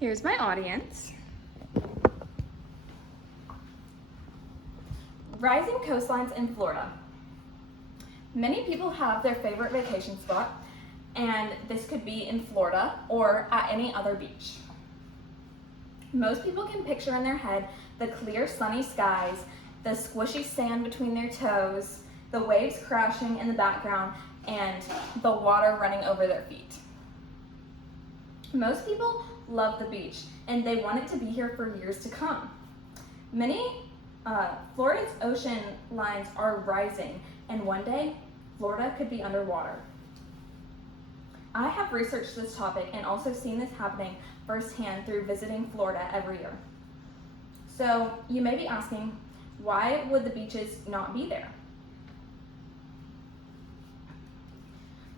Here's my audience. Rising coastlines in Florida. Many people have their favorite vacation spot, and this could be in Florida or at any other beach. Most people can picture in their head the clear sunny skies, the squishy sand between their toes, the waves crashing in the background, and the water running over their feet. Most people love the beach, and they want it to be here for years to come. Florida's ocean lines are rising, and one day, Florida could be underwater. I have researched this topic and also seen this happening firsthand through visiting Florida every year. So you may be asking, why would the beaches not be there?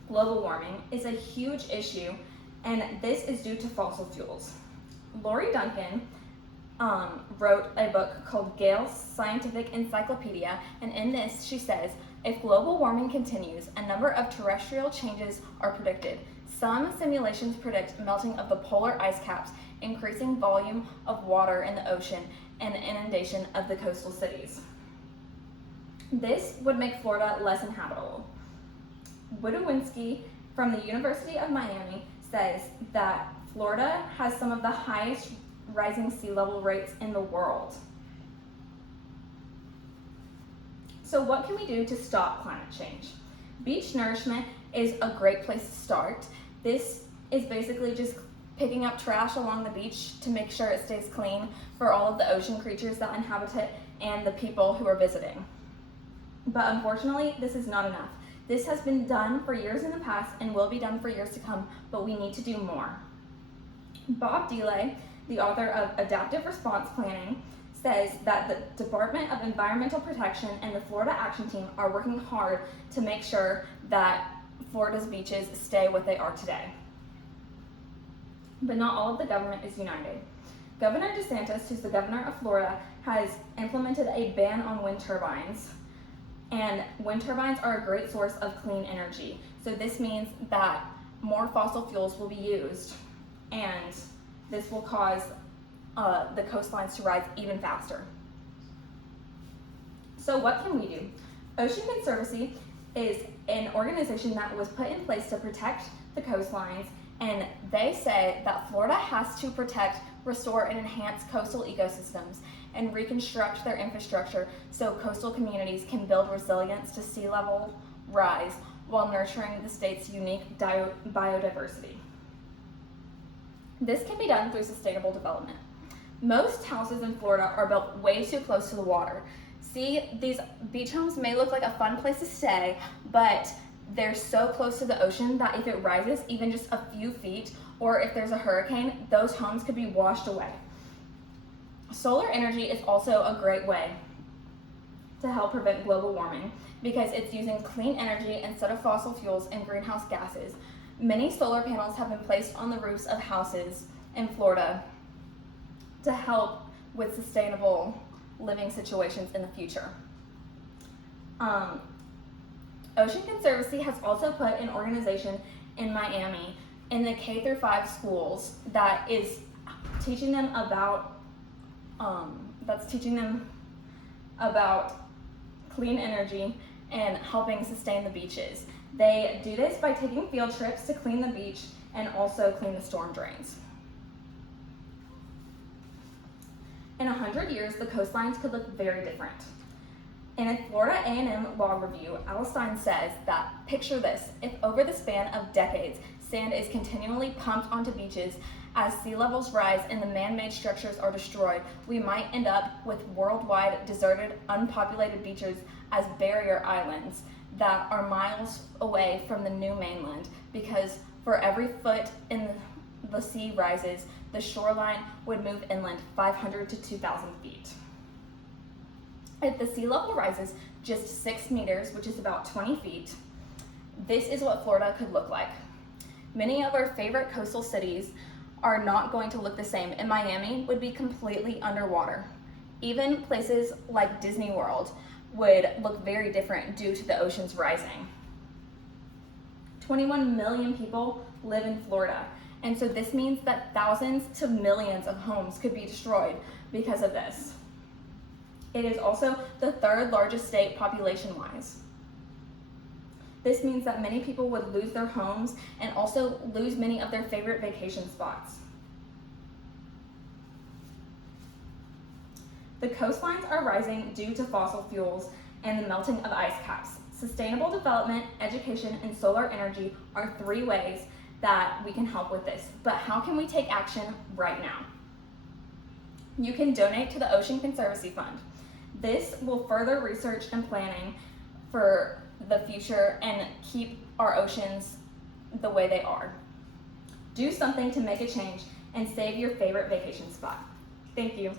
Global warming is a huge issue, and this is due to fossil fuels. Lori Duncan wrote a book called Gale's Scientific Encyclopedia, and in this she says, if global warming continues, a number of terrestrial changes are predicted. Some simulations predict melting of the polar ice caps, increasing volume of water in the ocean, and inundation of the coastal cities. This would make Florida less inhabitable. Widowinski from the University of Miami says that Florida has some of the highest rising sea level rates in the world. So what can we do to stop climate change? Beach nourishment is a great place to start. This is basically just picking up trash along the beach to make sure it stays clean for all of the ocean creatures that inhabit it and the people who are visiting. But unfortunately, this is not enough. This has been done for years in the past and will be done for years to come, but we need to do more. Bob DeLay, the author of Adaptive Response Planning, says that the Department of Environmental Protection and the Florida Action Team are working hard to make sure that Florida's beaches stay what they are today. But not all of the government is united. Governor DeSantis, who's the governor of Florida, has implemented a ban on wind turbines. And wind turbines are a great source of clean energy. So this means that more fossil fuels will be used, and this will cause the coastlines to rise even faster. So what can we do? Ocean Conservancy is an organization that was put in place to protect the coastlines, and they say that Florida has to protect, restore, and enhance coastal ecosystems and reconstruct their infrastructure so coastal communities can build resilience to sea level rise while nurturing the state's unique biodiversity. This can be done through sustainable development. Most houses in Florida are built way too close to the water. See, these beach homes may look like a fun place to stay, but they're so close to the ocean that if it rises even just a few feet, or if there's a hurricane, those homes could be washed away. Solar energy is also a great way to help prevent global warming because it's using clean energy instead of fossil fuels and greenhouse gases. Many solar panels have been placed on the roofs of houses in Florida to help with sustainable living situations in the future. Ocean Conservancy has also put an organization in Miami in the K-5 schools that is teaching them about clean energy and helping sustain the beaches. They do this by taking field trips to clean the beach and also clean the storm drains. In 100 years, the coastlines could look very different. In a Florida A&M law review, Alstein says that, picture this, if over the span of decades, sand is continually pumped onto beaches as sea levels rise and the man-made structures are destroyed, we might end up with worldwide deserted, unpopulated beaches as barrier islands that are miles away from the new mainland, because for every foot in the sea rises, the shoreline would move inland 500 to 2,000 feet. If the sea level rises just 6 meters, which is about 20 feet, this is what Florida could look like. Many of our favorite coastal cities are not going to look the same, and Miami would be completely underwater. Even places like Disney World would look very different due to the oceans rising. 21 million people live in Florida, And so this means that thousands to millions of homes could be destroyed because of this. It is also the third largest state population-wise. This means that many people would lose their homes and also lose many of their favorite vacation spots. The coastlines are rising due to fossil fuels and the melting of ice caps. Sustainable development, education, and solar energy are 3 ways that we can help with this. But how can we take action right now? You can donate to the Ocean Conservancy Fund. This will further research and planning for the future and keep our oceans the way they are. Do something to make a change and save your favorite vacation spot. Thank you.